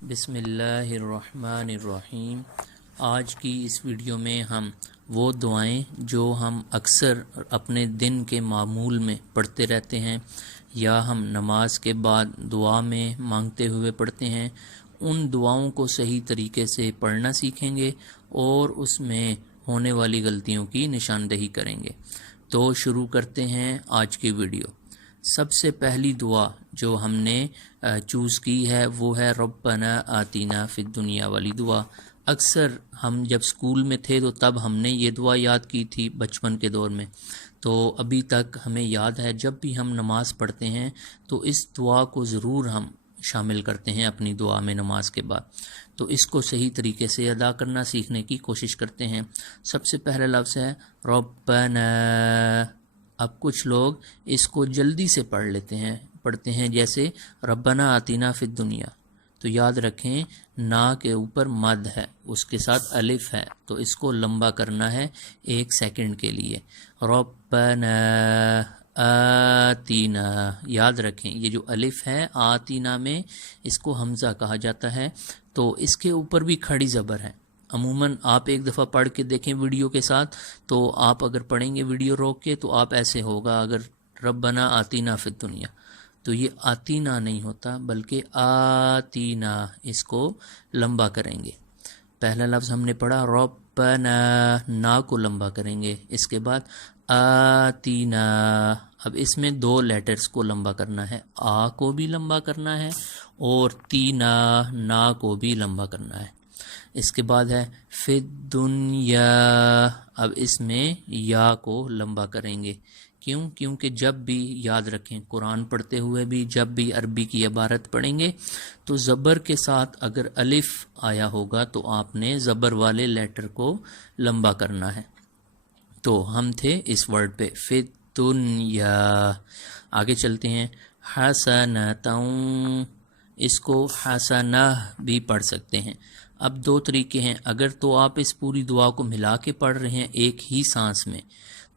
بسم اللہ الرحمن الرحیم۔ آج کی اس ویڈیو میں ہم وہ دعائیں جو ہم اکثر اپنے دن کے معمول میں پڑھتے رہتے ہیں یا ہم نماز کے بعد دعا میں مانگتے ہوئے پڑھتے ہیں، ان دعاؤں کو صحیح طریقے سے پڑھنا سیکھیں گے اور اس میں ہونے والی غلطیوں کی نشاندہی کریں گے۔ تو شروع کرتے ہیں آج کی ویڈیو۔ سب سے پہلی دعا جو ہم نے چوز کی ہے وہ ہے ربنا آتینا فی الدنیا والی دعا۔ اکثر ہم جب سکول میں تھے تو تب ہم نے یہ دعا یاد کی تھی بچپن کے دور میں، تو ابھی تک ہمیں یاد ہے جب بھی ہم نماز پڑھتے ہیں تو اس دعا کو ضرور ہم شامل کرتے ہیں اپنی دعا میں نماز کے بعد۔ تو اس کو صحیح طریقے سے ادا کرنا سیکھنے کی کوشش کرتے ہیں۔ سب سے پہلا لفظ ہے ربنا۔ اب کچھ لوگ اس کو جلدی سے پڑھتے ہیں جیسے ربنا آتینا فی الدنیا، تو یاد رکھیں نا کے اوپر مد ہے، اس کے ساتھ الف ہے، تو اس کو لمبا کرنا ہے 1 سیکنڈ کے لیے۔ ربنا آتینا، یاد رکھیں یہ جو الف ہے آتینا میں، اس کو حمزہ کہا جاتا ہے، تو اس کے اوپر بھی کھڑی زبر ہے۔ عموماً آپ ایک دفعہ پڑھ کے دیکھیں ویڈیو کے ساتھ، تو آپ اگر پڑھیں گے ویڈیو روک کے تو آپ ایسے ہوگا، اگر ربنا آتینا فی الدنیا تو یہ آتینا نہیں ہوتا بلکہ آتینا، اس کو لمبا کریں گے۔ پہلا لفظ ہم نے پڑھا ربنا، نا کو لمبا کریں گے، اس کے بعد آتینا۔ اب اس میں 2 لیٹرز کو لمبا کرنا ہے، آ کو بھی لمبا کرنا ہے اور تینا، نا کو بھی لمبا کرنا ہے۔ اس کے بعد ہے فی الدنیا، اب اس میں یا کو لمبا کریں گے۔ کیونکہ جب بھی یاد رکھیں قرآن پڑھتے ہوئے بھی جب بھی عربی کی عبارت پڑھیں گے تو زبر کے ساتھ اگر الف آیا ہوگا تو آپ نے زبر والے لیٹر کو لمبا کرنا ہے۔ تو ہم تھے اس ورڈ پہ فی الدنیا۔ آگے چلتے ہیں حسنۃ، اس کو حسنہ بھی پڑھ سکتے ہیں۔ اب 2 طریقے ہیں، اگر تو آپ اس پوری دعا کو ملا کے پڑھ رہے ہیں ایک ہی سانس میں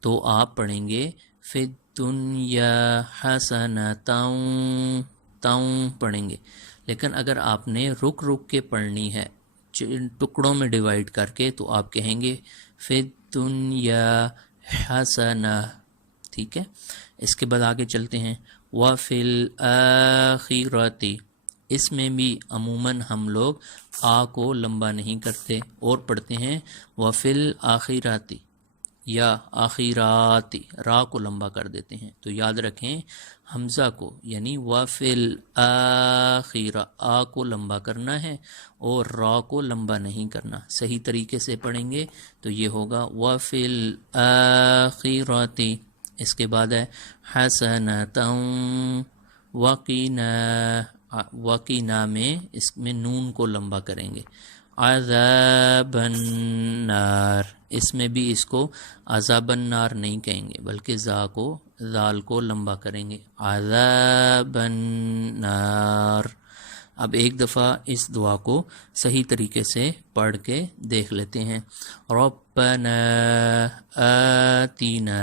تو آپ پڑھیں گے فی الدنیا حسنۃ، تاؤں پڑھیں گے۔ لیکن اگر آپ نے رک کے پڑھنی ہے ٹکڑوں میں ڈیوائیڈ کر کے تو آپ کہیں گے فی الدنیا حسنہ، ٹھیک ہے۔ اس کے بعد آگے چلتے ہیں وفی الآخرۃ، اس میں بھی عموماً ہم لوگ آ کو لمبا نہیں کرتے اور پڑھتے ہیں وفی الآخرۃ یا آخرات، را کو لمبا کر دیتے ہیں۔ تو یاد رکھیں حمزہ کو یعنی وفی الآخرہ، آ کو لمبا کرنا ہے اور را کو لمبا نہیں کرنا۔ صحیح طریقے سے پڑھیں گے تو یہ ہوگا وفی الآخرۃ۔ اس کے بعد ہے حسنۃ وقنا، وقنا میں اس میں نون کو لمبا کریں گے۔ عذاب النار، اس میں بھی اس کو عذاب النار نہیں کہیں گے بلکہ ذال کو لمبا کریں گے، عذاب النار۔ اب ایک دفعہ اس دعا کو صحیح طریقے سے پڑھ کے دیکھ لیتے ہیں۔ ربنا آتینا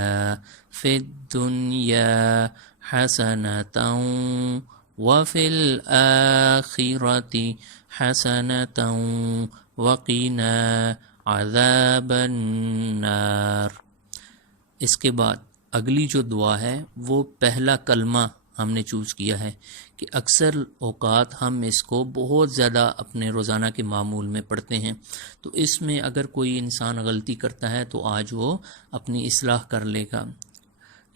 فی الدنیا حسنۃ وفی الآخرۃ حسنۃ وقنا عذاب النار۔ اس کے بعد اگلی جو دعا ہے وہ پہلا کلمہ ہم نے چوز کیا ہے کہ اکثر اوقات ہم اس کو بہت زیادہ اپنے روزانہ کے معمول میں پڑھتے ہیں، تو اس میں اگر کوئی انسان غلطی کرتا ہے تو آج وہ اپنی اصلاح کر لے گا۔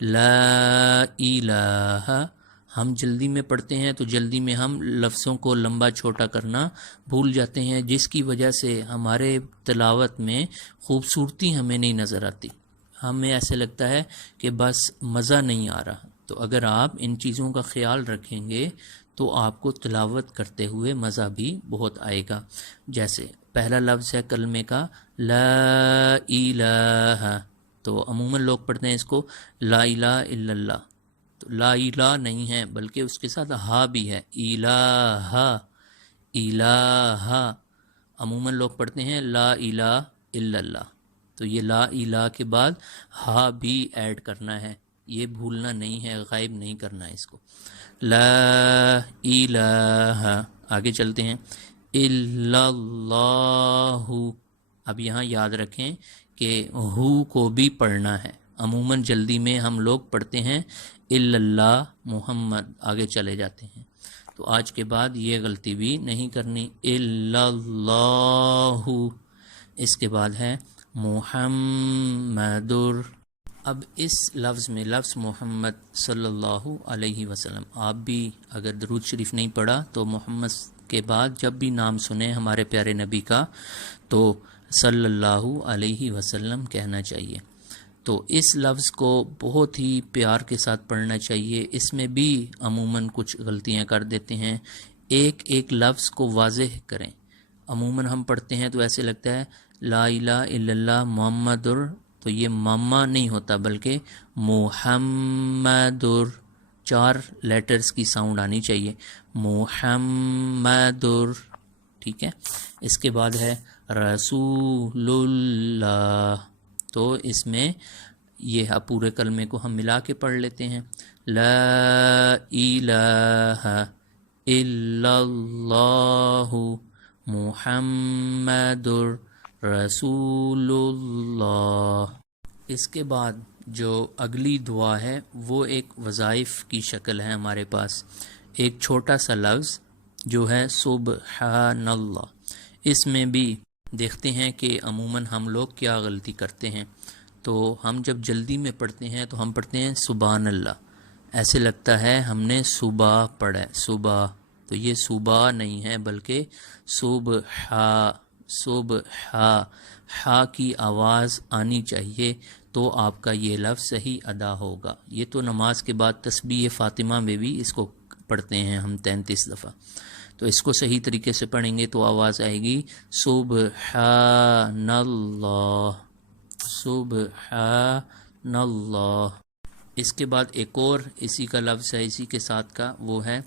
لا الہ، ہم جلدی میں پڑھتے ہیں تو جلدی میں ہم لفظوں کو لمبا چھوٹا کرنا بھول جاتے ہیں، جس کی وجہ سے ہمارے تلاوت میں خوبصورتی ہمیں نہیں نظر آتی، ہمیں ایسے لگتا ہے کہ بس مزہ نہیں آ رہا۔ تو اگر آپ ان چیزوں کا خیال رکھیں گے تو آپ کو تلاوت کرتے ہوئے مزہ بھی بہت آئے گا۔ جیسے پہلا لفظ ہے کلمے کا لا الہ، تو عموماً لوگ پڑھتے ہیں اس کو لا الہ الا اللہ، تو لا الہ نہیں ہے بلکہ اس کے ساتھ ہا بھی ہے، الہ الہ۔ عموماً لوگ پڑھتے ہیں لا الہ الا اللہ، تو یہ لا الہ کے بعد ہا بھی ایڈ کرنا ہے، یہ بھولنا نہیں ہے، غائب نہیں کرنا ہے اس کو۔ لا الہ۔ آگے چلتے ہیں، الا اللہ، اب یہاں یاد رکھیں کہ ہو کو بھی پڑھنا ہے، عموماً جلدی میں ہم لوگ پڑھتے ہیں الا اللہ محمد، آگے چلے جاتے ہیں، تو آج کے بعد یہ غلطی بھی نہیں کرنی، الا اللہ، اس کے بعد ہے محمد۔ اب اس لفظ میں لفظ محمد صلی اللہ علیہ وسلم، آپ بھی اگر درود شریف نہیں پڑھا تو محمد کے بعد جب بھی نام سنیں ہمارے پیارے نبی کا تو صلی اللہ علیہ وسلم کہنا چاہیے۔ تو اس لفظ کو بہت ہی پیار کے ساتھ پڑھنا چاہیے، اس میں بھی عموماً کچھ غلطیاں کر دیتے ہیں، ایک ایک لفظ کو واضح کریں، عموماً ہم پڑھتے ہیں تو ایسے لگتا ہے لا الہ الا اللہ محمد، تو یہ ماما نہیں ہوتا بلکہ محمد، 4 لیٹرز کی ساؤنڈ آنی چاہیے، محمد، ٹھیک ہے۔ اس کے بعد ہے رسول اللہ، تو اس میں یہ پورے کلمے کو ہم ملا کے پڑھ لیتے ہیں، لا الہ الا اللہ محمد رسول اللہ۔ اس کے بعد جو اگلی دعا ہے وہ ایک وظائف کی شکل ہے ہمارے پاس، ایک چھوٹا سا لفظ جو ہے سبحان اللہ، اس میں بھی دیکھتے ہیں کہ عموماً ہم لوگ کیا غلطی کرتے ہیں، تو ہم جب جلدی میں پڑھتے ہیں تو ہم پڑھتے ہیں سبحان اللہ، ایسے لگتا ہے ہم نے صبح پڑھا ہے، صبح، تو یہ صبح نہیں ہے بلکہ صبح، ہا کی آواز آنی چاہیے تو آپ کا یہ لفظ صحیح ادا ہوگا۔ یہ تو نماز کے بعد تسبیح فاطمہ میں بھی اس کو پڑھتے ہیں ہم 33 دفعہ، تو اس کو صحیح طریقے سے پڑھیں گے تو آواز آئے گی سبحان اللہ، سبحان اللہ۔ اس کے بعد ایک اور اسی کا لفظ ہے اسی کے ساتھ کا، وہ ہے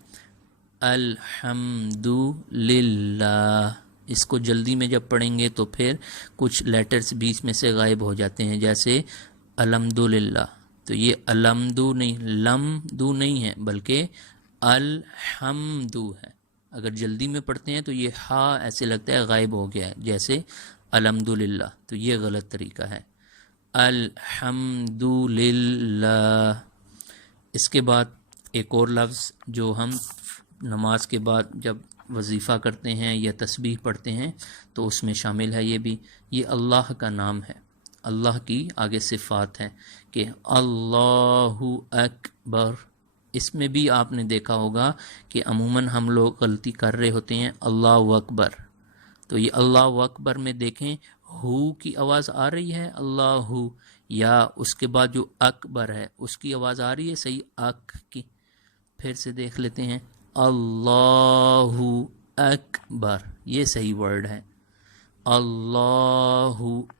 الحمد للہ، اس کو جلدی میں جب پڑھیں گے تو پھر کچھ لیٹرز بیچ میں سے غائب ہو جاتے ہیں، جیسے الحمد للہ، تو یہ الحمدو نہیں، لمدو نہیں ہے بلکہ الحمدو ہے، اگر جلدی میں پڑھتے ہیں تو یہ ہا ایسے لگتا ہے غائب ہو گیا ہے جیسے الحمد للہ، تو یہ غلط طریقہ ہے، الحمد للہ۔ اس کے بعد ایک اور لفظ جو ہم نماز کے بعد جب وظیفہ کرتے ہیں یا تسبیح پڑھتے ہیں تو اس میں شامل ہے، یہ بھی، یہ اللہ کا نام ہے، اللہ کی آگے صفات ہے کہ اللہ اکبر، اس میں بھی آپ نے دیکھا ہوگا کہ عموماً ہم لوگ غلطی کر رہے ہوتے ہیں اللہ اکبر، تو یہ اللہ اکبر میں دیکھیں ہو کی آواز آ رہی ہے اللہ، یا اس کے بعد جو اکبر ہے اس کی آواز آ رہی ہے صحیح اک کی، پھر سے دیکھ لیتے ہیں اللہ اکبر، یہ صحیح ورڈ ہے اللہ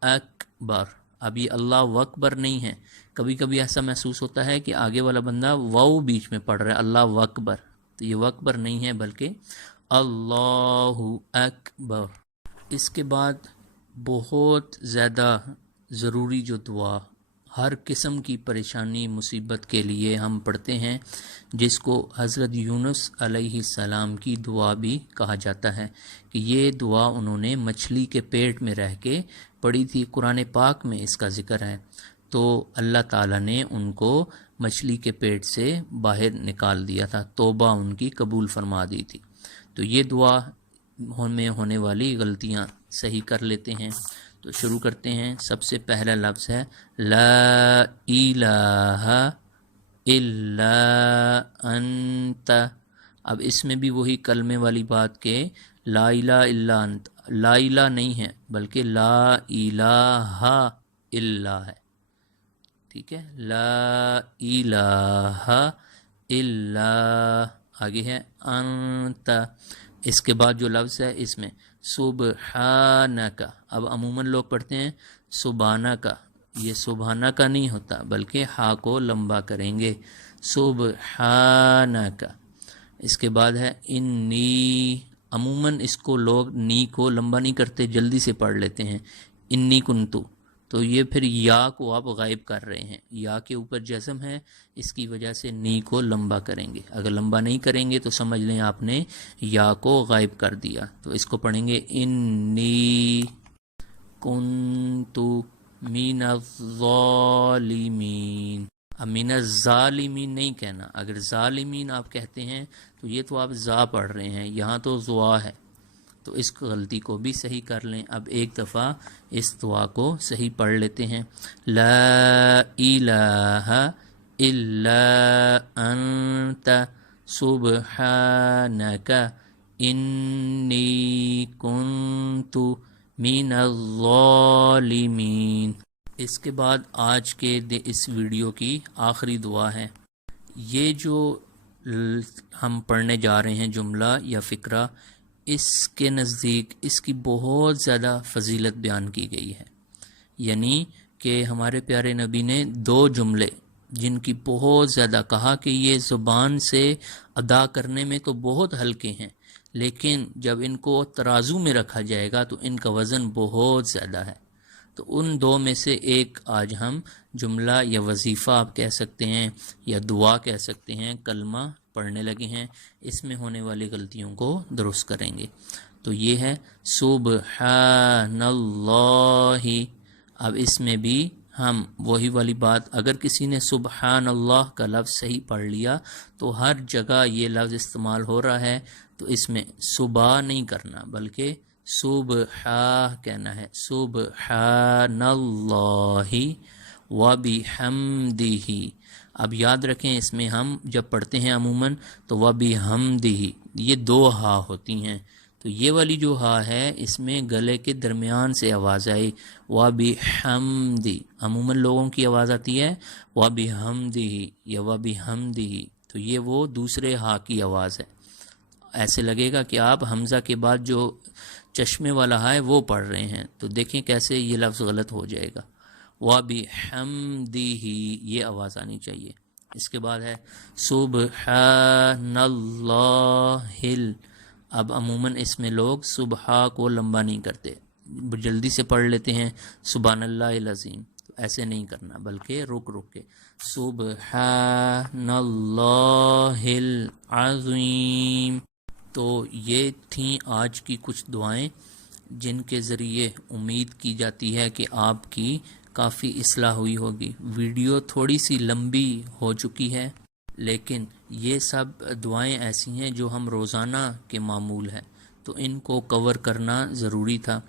اکبر، اب یہ اللہ اکبر نہیں ہے، کبھی کبھی ایسا محسوس ہوتا ہے کہ آگے والا بندہ واو بیچ میں پڑھ رہا ہے اللہ اکبر، تو یہ اکبر نہیں ہے بلکہ اللہ اکبر۔ اس کے بعد بہت زیادہ ضروری جو دعا ہر قسم کی پریشانی مصیبت کے لیے ہم پڑھتے ہیں، جس کو حضرت یونس علیہ السلام کی دعا بھی کہا جاتا ہے، کہ یہ دعا انہوں نے مچھلی کے پیٹ میں رہ کے پڑھی تھی، قرآن پاک میں اس کا ذکر ہے، تو اللہ تعالیٰ نے ان کو مچھلی کے پیٹ سے باہر نکال دیا تھا، توبہ ان کی قبول فرما دی تھی، تو یہ دعا میں ہونے والی غلطیاں صحیح کر لیتے ہیں، تو شروع کرتے ہیں۔ سب سے پہلا لفظ ہے لا الہ الا انت، اب اس میں بھی وہی کلمے والی بات کہ لا الہ الا انت، لا الہ نہیں ہے بلکہ لا الہ الا ہے، ٹھیک ہے، لا الہ الا، آگے ہے انت، اس کے بعد جو لفظ ہے اس میں سبحانک، اب عموماً لوگ پڑھتے ہیں سبحانک، یہ سبحانک نہیں ہوتا بلکہ ہا کو لمبا کریں گے، سبحانک۔ اس کے بعد ہے انی، عموماً اس کو لوگ نی کو لمبا نہیں کرتے، جلدی سے پڑھ لیتے ہیں، انی کنتو، تو یہ پھر یا کو آپ غائب کر رہے ہیں، یا کے اوپر جزم ہے، اس کی وجہ سے نی کو لمبا کریں گے. اگر لمبا نہیں کریں گے تو سمجھ لیں آپ نے یا کو غائب کر دیا. تو اس کو پڑھیں گے انی کنتو من الظالمین. اب من الظالمین نہیں کہنا. اگر ظالمین آپ کہتے ہیں تو یہ تو آپ زا پڑھ رہے ہیں، یہاں تو زوا ہے، تو اس غلطی کو بھی صحیح کر لیں. اب ایک دفعہ اس دعا کو صحیح پڑھ لیتے ہیں. لا الہ الا انت سبحانک انی کنت من الظالمین. اس کے بعد آج کے اس ویڈیو کی آخری دعا ہے. یہ جو ہم پڑھنے جا رہے ہیں جملہ یا فقرہ، اس کے نزدیک اس کی بہت زیادہ فضیلت بیان کی گئی ہے. یعنی کہ ہمارے پیارے نبی نے 2 جملے جن کی بہت زیادہ کہا کہ یہ زبان سے ادا کرنے میں تو بہت ہلکے ہیں، لیکن جب ان کو ترازو میں رکھا جائے گا تو ان کا وزن بہت زیادہ ہے. تو ان 2 میں سے ایک آج ہم جملہ یا وظیفہ آپ کہہ سکتے ہیں یا دعا کہہ سکتے ہیں، کلمہ پڑھنے لگے ہیں. اس میں ہونے والی غلطیوں کو درست کریں گے. تو یہ ہے سبحان اللہ. اب اس میں بھی ہم وہی والی بات، اگر کسی نے سبحان اللہ کا لفظ صحیح پڑھ لیا تو ہر جگہ یہ لفظ استعمال ہو رہا ہے، تو اس میں صبح نہیں کرنا بلکہ سبحان کہنا ہے. سبحان اللہ وبحمدہ. اب یاد رکھیں اس میں ہم جب پڑھتے ہیں عموماً تو وبحمدہ یہ 2 ہا ہوتی ہیں. تو یہ والی جو ہا ہے اس میں گلے کے درمیان سے آواز آئی. وبحمدہ عموماً لوگوں کی آواز آتی ہے وبحمدہ یا وبحمدہ، تو یہ وہ دوسرے ہا کی آواز ہے. ایسے لگے گا کہ آپ حمزہ کے بعد جو چشمے والا ہا ہے وہ پڑھ رہے ہیں. تو دیکھیں کیسے یہ لفظ غلط ہو جائے گا. وبحمدہ یہ آواز آنی چاہیے. اس کے بعد ہے سبحان اللہ. اب عموماً اس میں لوگ صبح کو لمبا نہیں کرتے، جلدی سے پڑھ لیتے ہیں سبحان اللہ العظیم. تو ایسے نہیں کرنا بلکہ رک کے سبحان اللہ العظیم. تو یہ تھیں آج کی کچھ دعائیں جن کے ذریعے امید کی جاتی ہے کہ آپ کی کافی اصلاح ہوئی ہوگی. ویڈیو تھوڑی سی لمبی ہو چکی ہے، لیکن یہ سب دعائیں ایسی ہیں جو ہم روزانہ کے معمول ہیں، تو ان کو کور کرنا ضروری تھا.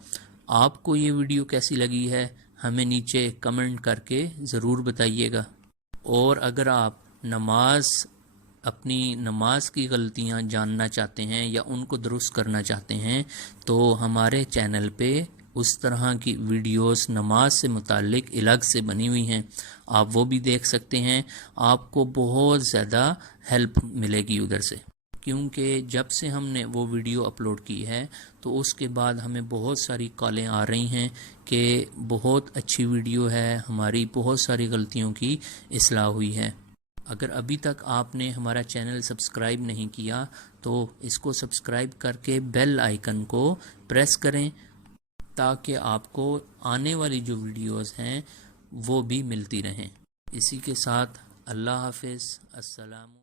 آپ کو یہ ویڈیو کیسی لگی ہے ہمیں نیچے کمنٹ کر کے ضرور بتائیے گا. اور اگر آپ اپنی نماز کی غلطیاں جاننا چاہتے ہیں یا ان کو درست کرنا چاہتے ہیں تو ہمارے چینل پہ اس طرح کی ویڈیوز نماز سے متعلق الگ سے بنی ہوئی ہیں، آپ وہ بھی دیکھ سکتے ہیں. آپ کو بہت زیادہ ہیلپ ملے گی ادھر سے، کیونکہ جب سے ہم نے وہ ویڈیو اپلوڈ کی ہے تو اس کے بعد ہمیں بہت ساری کالیں آ رہی ہیں کہ بہت اچھی ویڈیو ہے، ہماری بہت ساری غلطیوں کی اصلاح ہوئی ہے. اگر ابھی تک آپ نے ہمارا چینل سبسکرائب نہیں کیا تو اس کو سبسکرائب کر کے بیل آئیکن کو پریس کریں تاکہ آپ کو آنے والی جو ویڈیوز ہیں وہ بھی ملتی رہیں. اسی کے ساتھ اللہ حافظ. السلام